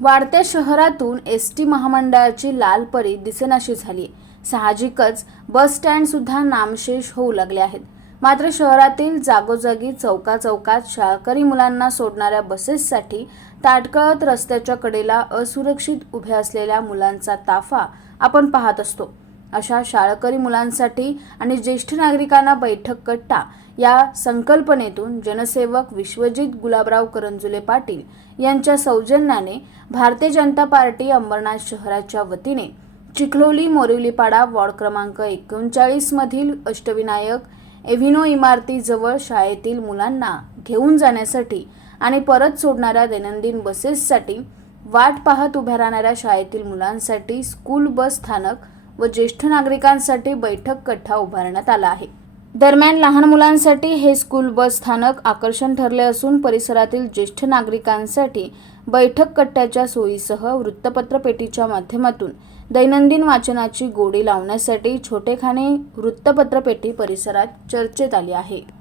वाढत्या शहरातून एसटी महामंडळाची लाल परी दिसेनाशी झाली. साहजिकच बस स्टँड सुद्धा नामशेष होऊ लागले आहेत. मात्र शहरातील जागोजागी चौकाचौकात शाळकरी मुलांना सोडणाऱ्या बसेससाठी ताटकळत रस्त्याच्या कडेला असुरक्षित उभ्या असलेल्या मुलांचा ताफा आपण पाहत असतो. अशा शाळकरी मुलांसाठी आणि ज्येष्ठ नागरिकांना बैठक कट्टा या संकल्पनेतून जनसेवक विश्वजित गुलाबराव करंजुले पाटील यांच्या सौजन्याने भारतीय जनता पार्टी अंबरनाथ शहराच्या वतीने चिखलोली मोरिवलीपाडा वॉर्ड क्रमांक 39 मधील अष्टविनायक एव्हिनो इमारतीजवळ शाळेतील मुलांना घेऊन जाण्यासाठी आणि परत सोडणाऱ्या दैनंदिन बसेससाठी वाट पाहत उभ्या राहणाऱ्या शाळेतील मुलांसाठी स्कूल बस स्थानक व ज्येष्ठ नागरिकांसाठी बैठक कट्टा उभारण्यात आला आहे. दरम्यान लहान मुलांसाठी हे स्कूल बस स्थानक आकर्षण ठरले असून परिसरातील ज्येष्ठ नागरिकांसाठी बैठक कट्ट्याच्या सोयीसह वृत्तपत्र पेटीच्या माध्यमातून दैनंदिन वाचनाची गोडी लावण्यासाठी छोटेखानी वृत्तपत्र पेटी परिसरात चर्चेत आली आहे.